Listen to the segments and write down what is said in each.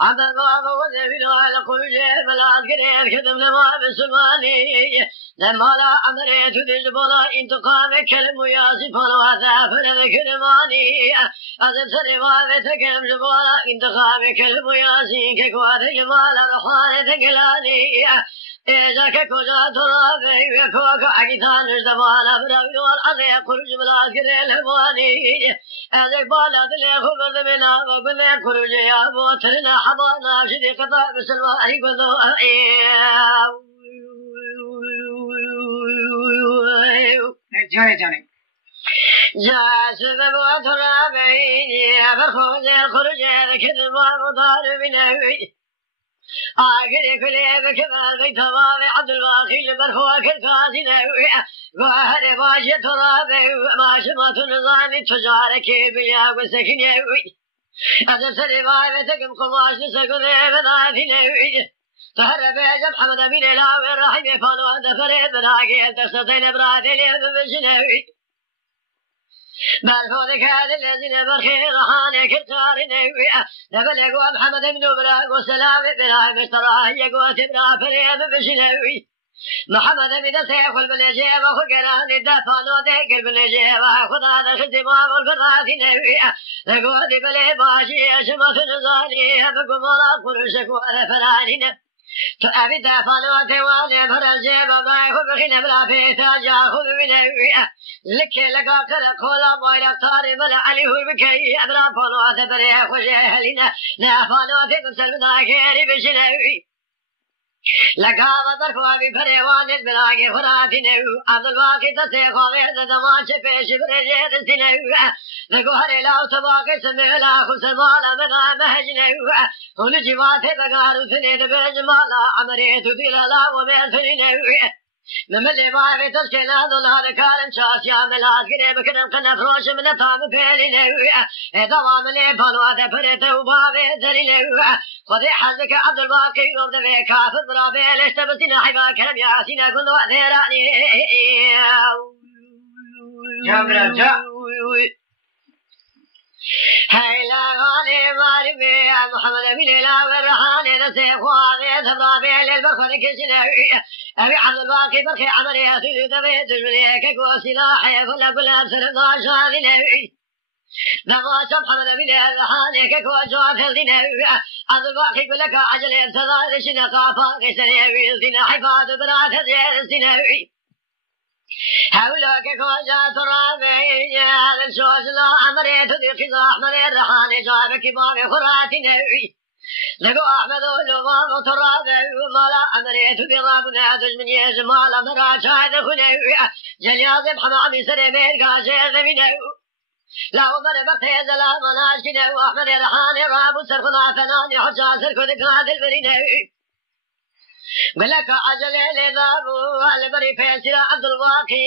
عبد الله وزبيل على كل شيء فلا تقريب كتب لما بسلماني لما لا أمريت ذجبلا انتقام كلم وياسف وثافر ذكرماني أزل سروا بتكلم جبلا انتقام كلم وياسين كقوات جمال رحان ثقلاني إذا كوجا ترابي وكوك أكثر نجدبانا براوي والأرض يقول جبلا كريل هواني أذك بالا دلي خبر دمنا وقلي كروج يا بوترنا حضانا شدي قطع بسلواني قدو جاني جاسب وترابي برخوز الخروج كذب ومضارب نوي آخر كلي بكمال بيت مامي عبد الواقي برخوك الكاسي نوي وهر باجي ترابي ما شمت نظام التجارة كيبيا وسكن يوي أزل سرباي بتكم قماش نسكن بذاتي نوي تهرب يا محمد من الهوى الرحيم يفعل ودفر براقي تستطين برادي لي بمشنوي بالفوذك هذا الذين برخي رحاني كرتار نوي نبلغوا محمد بن براق وسلام بنا مشتراه يقوى تبرا فريم بمشنوي محمد بن سيخ البلجيب وخقران الدفان وذكر البلجيب وخذ هذا الخدمام والفرات نوي نقوى بلي باشي شمس نزالي بكم ولا قرشك ولا فرانين أبي دفانو توالي فرزيب باي خبخين بلا بيتا جاخذ بنوي لك لقا كلا بايلا طاري بلا عليه بكي أبرا فانو أتبري خوشي أهلنا نافانو تبسل بنا كيري بشنوي لقا وطرفوا بفريوان البلاغي فراتنو عبد الواقي تسيخو غير دمان شفيش برجيت سنو لقو هري لاو تباقي سمي لا خسر مالا منا مهجنو ونجوات بقارو ثنيد برجمالا عمريت دلالا وميثنو نملي باغي تشكيلا دولار كارم شاسيا ملاس قريب كرم قنا فروش من طام بيلينو دوام لي بانوا دفرتو بابي درينو خذي حزك عبد الباقي يوم دفي كافر برابي ليش تبسينا حبا كرم ياسينا كل وقت راني جا هيلا غالي ماري بي محمد بن الله والرحاني نسيخ واغي ثبرابي للبخر كشنوي أبي عبد الباقي برخي عمري أثير دبي تجملي كقوى سلاحي فلا كل أبسر ناشا ذنوي نغاش محمد بن الرحاني كقوى جواب ذنوي عبد الباقي يقول لك عجل انتظار شنقا باقي سنوي ذنا حفاظ برات زير سنوي هؤلاء كوجا ترابي هذا الشوش لا عمريت ذي خزاح من الرحاني جاب كبار خرات نوي لقوا أحمد ولباب ترابي ومالا عمريت ذي رابنا تجمن يجمال مراجع ذخنوي جلياز بحمامي سرمين قاشي غمينو لا ومن بقي زلام ناشكنو أحمد الرحاني راب سرخنا فناني حجا سركو ذكرات البرينوي بلك أجل لذابو البري فيسر عبد الواقي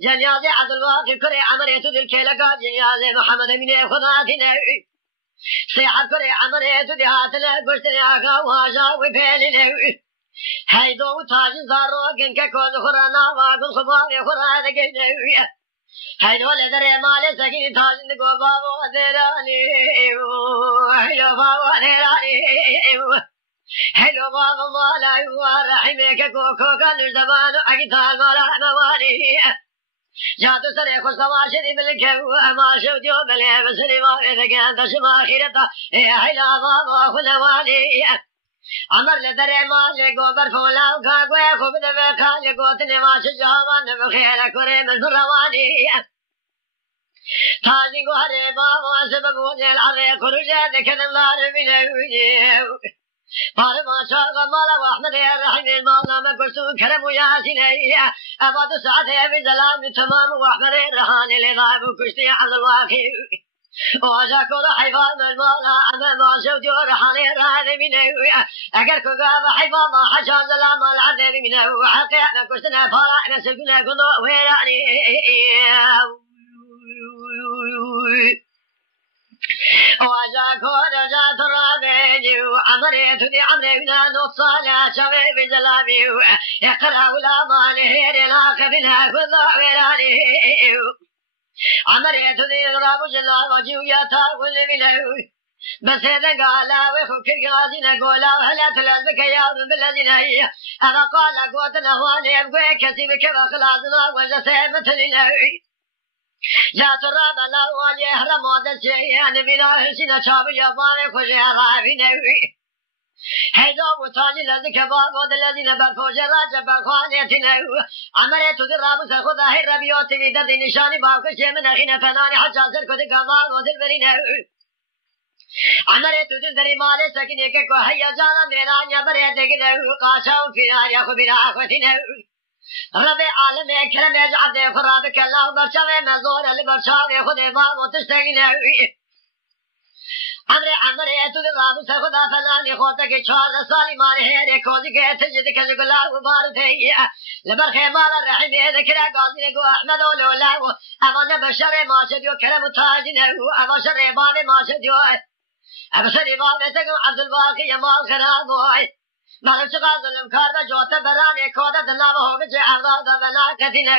جنيازي عبد الواقي كري عمريت ذي الكيلقا جنيازي محمد من خذاتنا سيحة كري عمريت ذي هاتنا قشتني أكا وهاجا وفيلنا هيدو تاج زارو كنك كوز خرانا واقل خباري خرانا كنوية هيدو لدري مالي سكين تاج نقو بابو ذيراني هيدو بابو ذيراني هلو بابا مالا يوارحمك كوكو كان الزمان أكتال مالا مواني جاتو سريخ السواشري بالكو أما شوديو بلي بسري ما إذا كان تشما خيرتا حلا بابا خلواني عمر لدري مالي قوبر فولا وكاكوي خوب دفكا لقوتني ما شجامان بخير كوري من فرواني تازي قوهري بابا سبب وجه العري خرجات كذن دار بنوجيو فارما شاق مالا واحمد يا رحيم المالا ما قرسو كرم وياسين أباد سعده بزلام تمام واحمد الرحاني لضعب وكشتي عبد الواقي وجاكو حيفان المالا أما ما شوتي ورحاني الرحاني منه أقركو قاب حيفان ما حشا زلام العرض منه وحقيقنا كشتنا فارعنا سلقنا قضوء ويراني واجا كون جا ترابيني وعمري تدي عمري بنا نصالة شوي بجلابي اقرأ ولا ماني لا خبنا كذا ولاني عمري تدي راب جلابي وياتا واللي بلاوي بس هذا قال وخكر قازنا قولا وهلا تلازك يا ابن بالذين هي أنا قال قوتنا واني أبقى كسبك وخلاصنا وجسيمة لله يا ترى بلا واني أهرم ودسي أنا بلا هسنا شاب ياباني خشي رابيني هيدا وطاني لذك باقود الذين بفوج راجب بخوانيتنا عملي تدر رابو سخوضا هي ربيوتي في درد نشاني باقش من أخينا فناني حجا سركو دقامان ودل عمري تدل دري مالي سكيني كو هيا جانا ميران يا بري دغنا قاشاو في يا خبيرا اخوتنا رب عالم كرم يجعل خرابك الله برشاوي مزور البرشاوي خدي ما متشتغنا عمري تدل رابو سخدا فلاني خوتك چال سالي مال هي كوزي كه تجد كجلا وبارتي لبرخي مال الرحيم ذكر غازي كو احمد ولولا اما بشر ما شديو كرم تاجنا اما شر ما شديو أبصري بابتك عبد الباقي يا مال خرابوي مالك ظلم كار جوته براني كوده دلابه بجي عرض بلا كتنو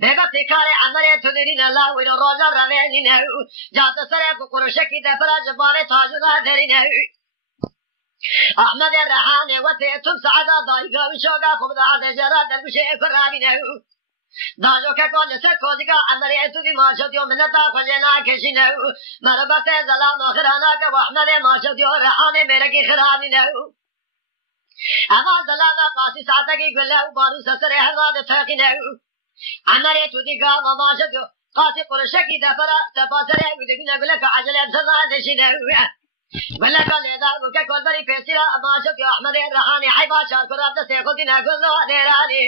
بيبتي كاري عمري تدرين الله وين روزا رويني نو جات سرك قرشكي دبر جبار تاجنا درينو احمد الرحاني وتيتم سعدا ضايقا وشوقا خبدا جرا دربشي فرابينو داجو که کل سر کودیگا عمری تو دی ماشدیو منتا خجنا کشینو مربت زلام خرانا که وحمد ماشدیو رحانه مرگی خرانی نو اما زلام قاسی ساعتکی گله و بارو سسر هراد تاقی نو عمری تو دیگا و ماشدیو قاسی قرشکی دفرا تپاسره و دیگونه گله که عجله سزادشی نو ولا قال إذا وك كل بري فيسيرا ماشدیو احمد رحانه حیبا شار کرد سیخو دینا گلو دیرانی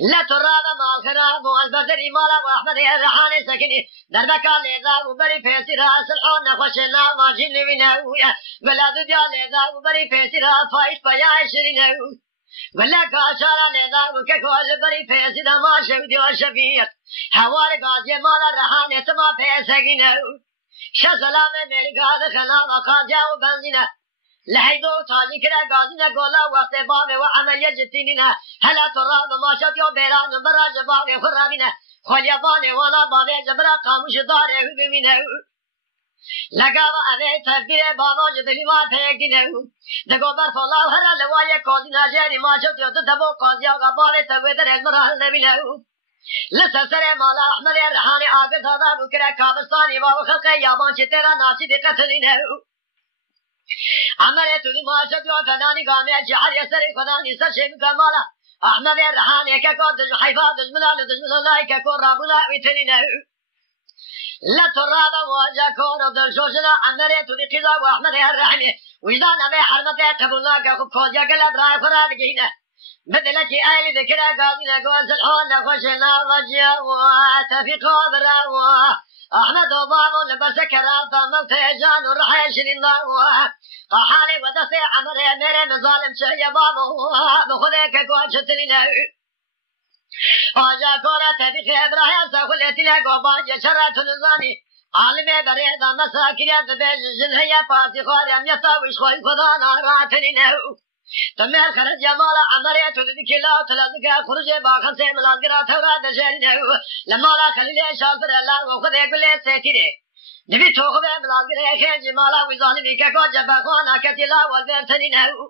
لا ترى ما خراب والبدر مالا واحمد الرحاني سكني دربك لذا وبري فيسرا سلحون خشنا ما جن بنا بلاد ديال لذا وبري فيسرا فايش بيا شرينا ولا كاشارا لذا وككول بري فيسرا ما شودي وشفيق حوار غازي مالا الرحاني تما فيسكينا شسلام मेरे गाद खला वखाजा وبنزينا لحيدو تاجي كلا غازينا غولا وقت باب وعمليه جتيننا هلا ترى ما شاطيو بيران برا جباب خرابنا خليبان ولا باب جبرا قاموش داره بمينه لگاوا اوه تفگیر بابا جدلی ما پیگینه دگو بر فلا هر لوای کازینا جری ما شاطیو دبو قاضي آقا باب تگوه در المرحل نبینه لسسر مالا احمد الرحاني آقا دادا بکره کابستانی باب خلق یابان چه تیرا ناسی دی قتلینه عمره تودي ما شديو فناني قامي جعل يسري خداني سشم كمالا احمد الرحاني ككو دج حيفا دج ملال دج ملال ككو رابنا ويتنينه لا ترابا واجا كون دج شوشنا عمره تودي قضا واحمد الرحاني وجدان ابي حرمته قبلنا ككو فوجا كلا براي فراد جينا بدلك اهل ذكر قاضينا قوز الحون خشنا رجا وتفقوا برا احمد وبابو لبس كرافه موت جان ورحيش لله قحالي ودسي عمري ميري مظالم شهي بابو بخذيك قواشتني آجا كورا تبيخ ابراهيم ساخلتي لك وباجي شرات نظاني عالمي بريدا مساكريات بيج جنهية فاسي خاري ام يطاوش خوي خدانا راتني تمام خرج جمال عمري تدك لا تلازك خرج باخن سے ملازگرا تھورا دشري لما لا خليل شال پر الله وخذ يقول سيتي نبي توخ به ملازگرا خن جمالا وزاني ككو جبخوانا كتلا والبنتني نو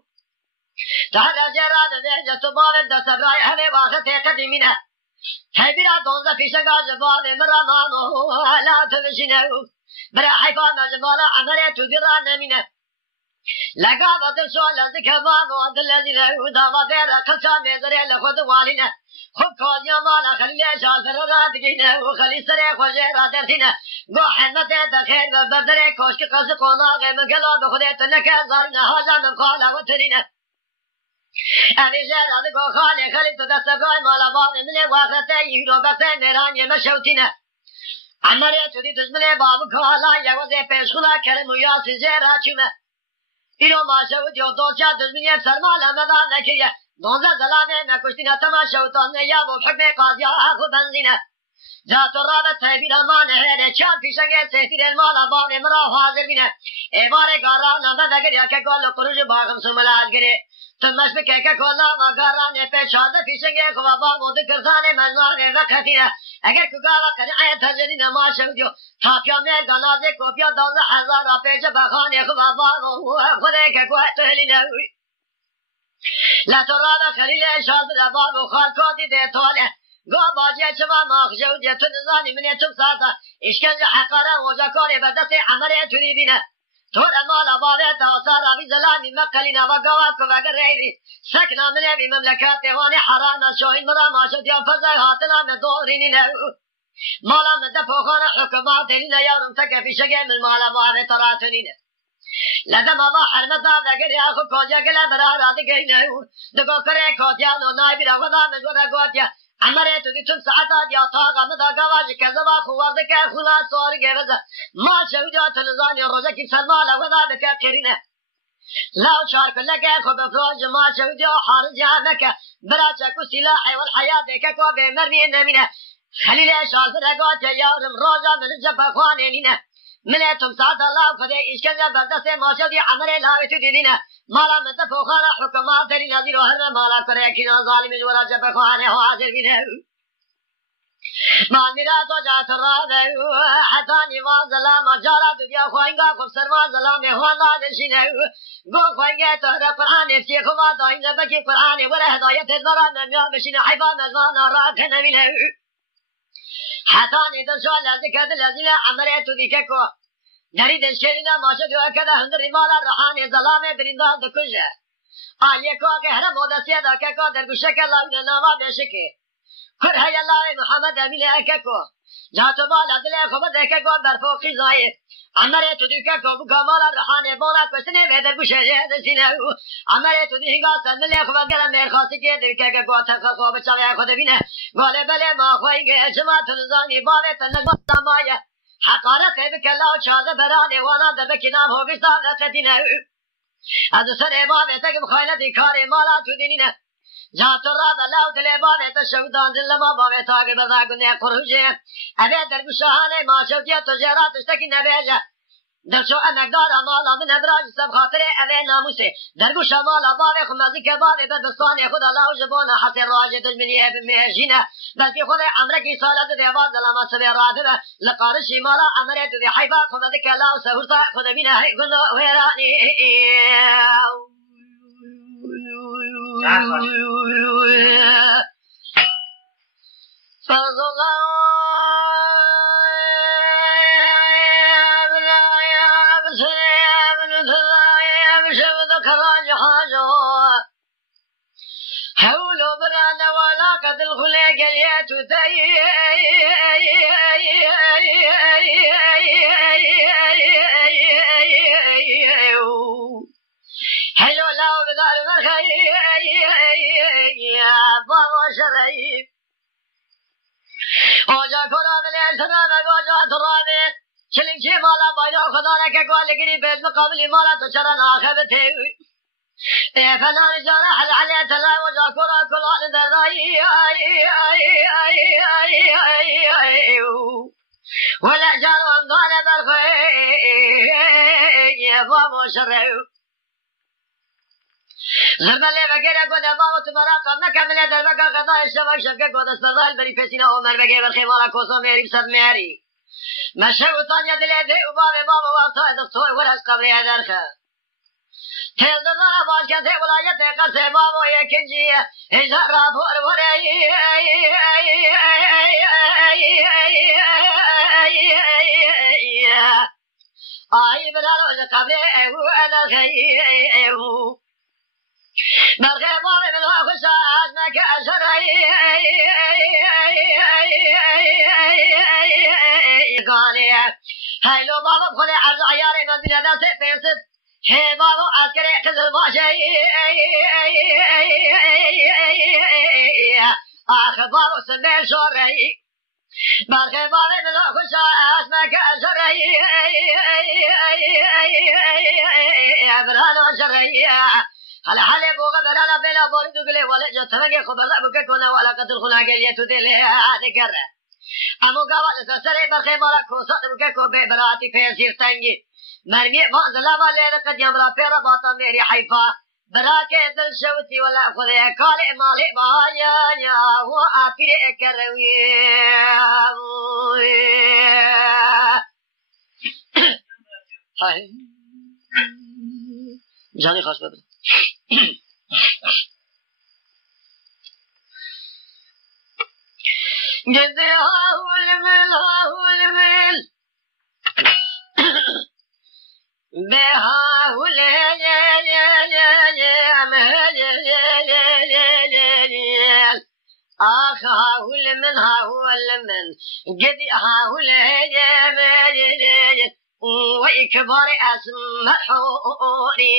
تعالى جراد ذج تبال دسراي هني واخت قديمنا هيبرا دونزا فيشغا جبال مرامانو لا تبشنو برا حيفان جمالا عمري تدرا نمينه لقى بدل شو لذك باب ودل الذين يهودا وغير كلشا ميزري لخد والنا خد كود يا مالا خلي شال فرات جينا وخلي سري خوجيرا درتنا قو حنت تخير بدر كوشك قص قولا غيم قلا بخدت لك زارنا هذا من قال وترينا أبي جراد قو خالي خلي تدسقاي مالا باب من واخت يرو بس نيران يمشوتنا عمري تدي تجمل باب قالا يا وزي بيشخلا كرم يا سجرا چمه اینو ماشه و دیو دوچه دزمینی سرمال همدان نکیه دونزه زلانه نکشتینه تماشه و تانه یا و حکم قاضی آخو بنزینه جات الرابط تبين المان هذا شال في شنجة سيتي المال بان مرا حاضر بينا إبارة قارا نما ذكر يا كقول قروج باغم سملاج قري تمش بكيك كولا ما قارا نفع شاذ في شنجة خوابا مود كرزانة مزمان وقتنا اگر كقالا كنعية تجرين ما شوديو ثابيا ميل غنازة كوبيا دولة حزار أبيج بخانة خوابا خذك قوات هلنا لا ترى خليل شاذ الأباب وخال كودي ده طاله گاه باجی چما ماخجود یا تو نزانی من تو ساتا اشکنج حقاره وجاکاری بدست عمره توی بینه طور امال باوه تاثار آبی زلامی مقلینا و گواد کو وگر ریدی سکنا منه بی مملکت وانی حرام شاهین مرا ماشد یا فضای حاطنا من دورینی نه مالا من دفوخان حکمات لینه یارم تکه فی شگه من مالا باوه تراتنینه لدم آوا حرمت وگر یا خود کجا گله برا راده گینه دگو کره کجا نو نای بیرا ودا مجوره گوتیا عمره تو دیتون ساعت یا طاقه مدا گواج کذبا خوارد که خلا سوار گوزه ما شوجات نزانی روزه کی سلمال ودا بک قرینه لا شارك لك خب افراج ما شوجا حارج عنك برا چکو سلاح والحياه بك کو به مرمي نمینه خلیل شال رگات یارم روزا من جب خوانینه ملتم ساعت الله خدای اشکنه بردست ماشدی عمره لاوی تو دیدینه مالا مت فوخانا حکمات دری نظیر و هر مالا کرے کی ظالم جورا جب خوانے حاضر بینه مال میراث و جات راده حتانی و ظلام جارا دنیا خوینگا خب سرما ظلام هوانا نشینه گو خوینگا تو قرآن افتی خوا داین بکی قرآن و هدایت مرا نمیا بشین حیبا مزمان رات نمینه حتانی در شال ذکر الذين عملت ذيك کو نريد الشيرنا ما شدوا كذا هندر مال الرحان ظلام برندان دكجه آيه کو که هر مودسیه دا که کو در گوشه لا نما بشکه کر هی الله محمد امین اککو جاتو بالا دل خبر که کو در فوق زای عملت ذيك کو کمال الرحان بالا کسنه در گوشه دسینه عملت ذيك سمل خبر گل مر خاصی که ذيك کو تا خواب چاوی خود بینه گله بله ما خوینگه جماعت نزانی باوه تنگا سمایه حقارت بکلا و چاده برانه وانا دبکی نام ہوگی ساقتینه از سر باوه تک بخواینتی کار مالا تو دینینه جاتو را بلاو دل باوه تشودان دل ما باوه تاگه بزاگونه قروجه اوه درگوشهانه ما شودیه تجاراتش تکی نبیجه در شو امقدار مالا من ابراج سب خاطر اوه ناموسه درگوش مالا باوه خمازی که باوه بدستانه خود الله جبانه حسر راجه دجمنیه بمیجینه بلکه خود عمرکی سالت دیواز ظلامات سبی راده لقارشی مالا عمره تو دی حیفا خمازی که الله سهورتا خود بینه گنو ویرانی حولوا برانا ولا قد الخلق اليات حلو لو بدار الخير يا بابا شريف اوجا كلا من السلام اوجا ترابي شلين شي مالا بايدو خدا لك قال لي بيت مقابل مالا تشرنا خبته فلان جرح العلي تلا وجا كلا كلا لذراي ولا جارو قال بالخير يا بابا شريف زربله وغيره کو دباو تمہارا کام نہ کرنے در کا قضا شوا شبکه کو دستال بری پسینا عمر بگے بر خیمالا کوسو میری صد میری مشو تانیا دل دے بابا واسطہ دستو ورس قبر درخه تل دنا باش کے ولایت کا سے بابا یہ کنجی ہزار بھور بھور آئی برالو قبر او درخه مرغب من خوش عزمك أشري قالي هاي لو بابا بخلي عرض عياري من بنا ذات فيصد هي بابا عسكري قزل باشي آخ بابا سمي شوري مرغب من خوش عزمك أشري برهان وشري حالا حالا بوغا برانا بلا بوردو گله ولی جو تمگه خبرلا بکه کنه ولا قتل خونه گلیه تو دله عاده کرده اما قوال سره برخی مالا کوسات بکه کو به براتی پیسیر تنگی مرمی وانزلا والی لقد یمرا پیرا باتا میری حیفا براکه دل شوتی ولا خودی کال مالی بایا یا هو آپیر اکروی های جانی خواست ببین جده هاول مل به هاول آخ هاول من قد هاول وإكبار أسمحوني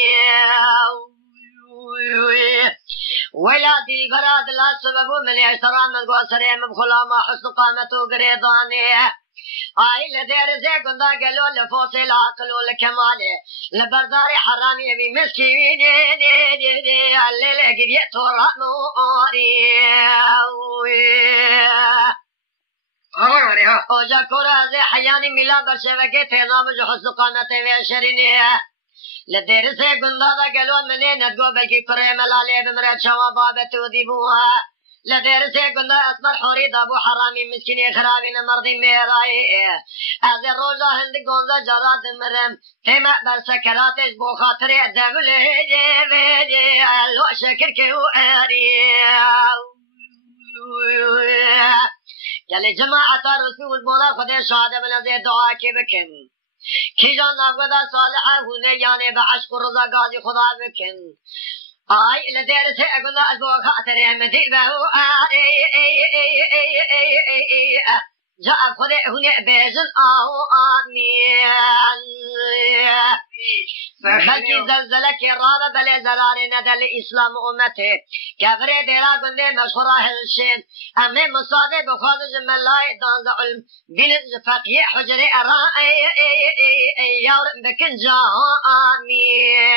ولادي البراد لا سبب من احترام من قوسري مبخلا ما حسن قامته قريضاني آي لدير زي قندا قالوا لفوصل عقلوا لكمالي لبرداري حرامي بي مسكين الليل قد يأتوا اوجا کورا زی حیانی ملا بر شبکه تیزام جو حسن قامته و شرینی لدیر سے گندا دا گلو منی ندگو بلکی کره ملالی بمرد شوا بابتو دیبوها لدیر سے گندا اسمر حوری دابو حرامی مسکنی خرابی نمردی میرائی از روزا هند گونزا جراد مرم تیمه بر سکراتش بو خاطر دوله لو شکر که او یعنی جماعت رسول مولا خود شاده بلنده دعا که بکن کی جان نبودا صالحه هونه یعنی به عشق و رضاگازی خدا بکن آی لدیر سے اگلا از بو خاطر احمدی بهو جاء خود هونه بیزن آمین بلکہ زلزلہ کے راب بلے زرار ندل اسلام امته کفر دیرا گنده مشهورا هلشین امی مصادے بخواد جملائے دانز علم بین فقیه حجر ارائے یور بکن جامین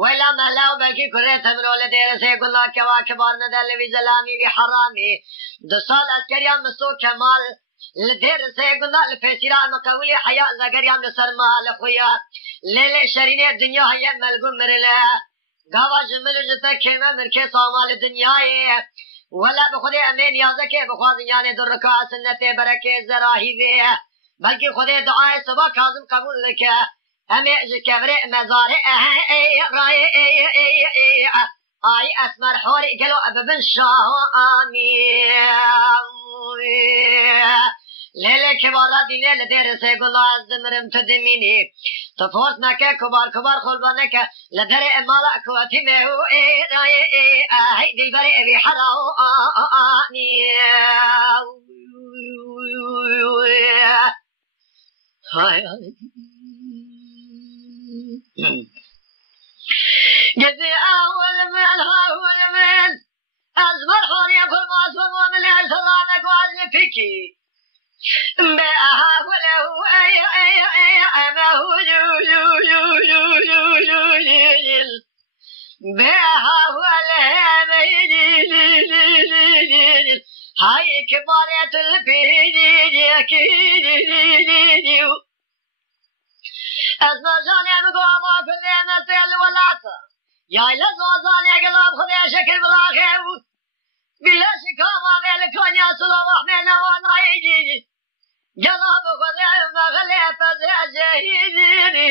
ولا ملاو بلکہ کرے تمرو لدیر سے گناہ کوا کبار ندل وی زلامی وی حرامی 2 سال اسکریان مستو کمال لدير سيقنا الفسيرة مقولي حياء زقريام لسر مال خويا ليلة شرينة الدنيا هي ملقوم مرلا قاوا جمل جتا كيما مركي صامال الدنيا ولا بخدي امين يازك بخواز يعني دركا سنة بركة زراهي ذي بلكي خدي دعاء صبا كاظم قبول لك امي جكبر مزارع آي اسمر حوري قالوا اببن شامي لیلے کبارا دینے لدیر سے گلا از دمرم تدمینی تفورت نکے کبار کبار خلبا نکے لدر امالا کواتی میں ہو ای دل بری ابی حرانی جزي أول من أزمر حوري أكل ماسوم ومن أسرانك وعزي فيكي بأها وله أما هو بأها وله هاي كبارة الفيدي أسمع جاني بقوة كل مسئل ولاتا يا لزوزاني قلب خذي شكل بلاخي بلا شكاوة بلكون يا صلو وحمينا ونعيدي جلاب خذي مغلي فزي جهيدي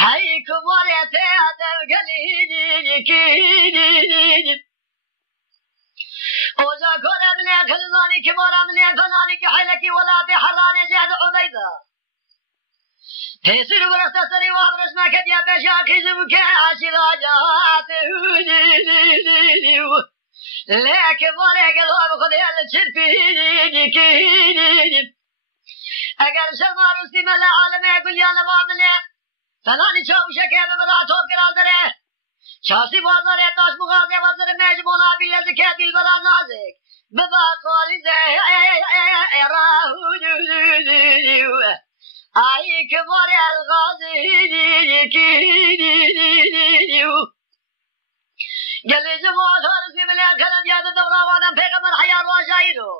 هاي كبارة هذا القليدي اوجا کن ابن خلزانی کبار ابن فلانی که حیلکی ولاتی حرانی جهد عبیده تیسیر برسته سری و حبرش نکد یا بشاقی زبکه عشر آجات لیکن باره قلوب خودی الچرپی اگر شما رستی مل عالمه گلیان وامنه فلانی چاوشه که ببراتو کرال داره شاسی بازار داشت مغازه وزر مجموعه بیلز که دل برا نازک ببا قالی زه ای کبار الغازی قال لي جماعة هارس من كلام يا الدورة وانا بيغمر حياة وجايرو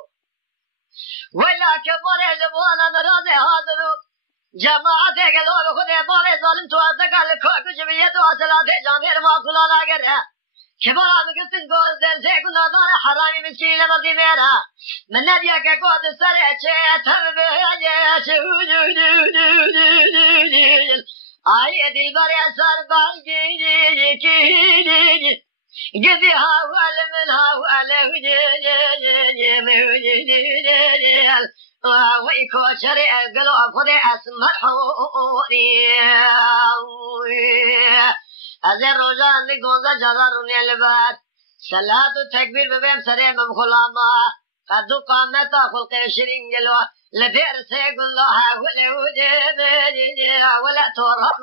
ولا كبر جماعة مراد هذا جماعة قالوا خذ بار ظالم تو قال كوك جمية وصلات جامير ما كل لا غيره كبر عم قلت نقول ذل كنا دار حرامي مسكين مدي ميرا من ناديا كقود سرعة تربية آي دل بري سر بالجي كيني قدي هاول من هاول ويكو شري قالوا خذي اسمحوني ازر روزان لقوزة جزروني البات صلاة التكبير ببيم سريم مخلاما قدو قامتا خلق شرين جلوه لدير سيقول الله ولا ولا تورط